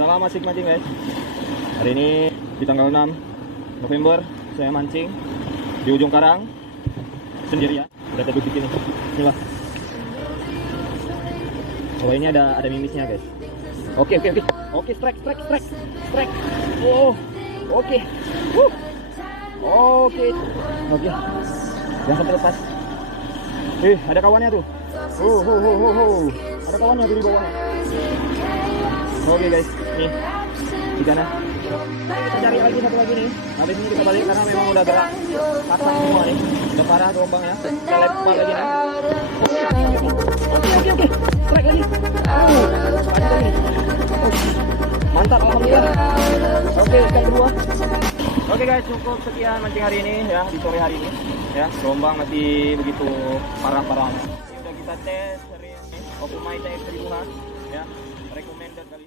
Salam asik mancing guys. Hari ini di tanggal 6 November saya mancing di ujung karang sendirian. Udah teduh di sini. Inilah. Oh ini ada mimisnya guys. Oke, strike. Oh, oke. Oke. Jangan sampai lepas. Ada kawannya tuh. Ada kawannya tuh di bawahnya. Oke guys, nih ikannya. Kita cari lagi satu lagi nih. Habis ini kita balik karena memang udah gerak pasang semua nih. Udah parah gelombangnya. Kita lempar lagi nih. Oke. Strike lagi. Ada nih. Mantap, alhamdulillah. Oke, ikan kedua. Oke guys, cukup sekian mancing hari ini ya, di sore hari ini ya. Gelombang masih begitu parah-parahnya. Ini udah kita tes hari ini. Opumai TX 1000 ya. Recommended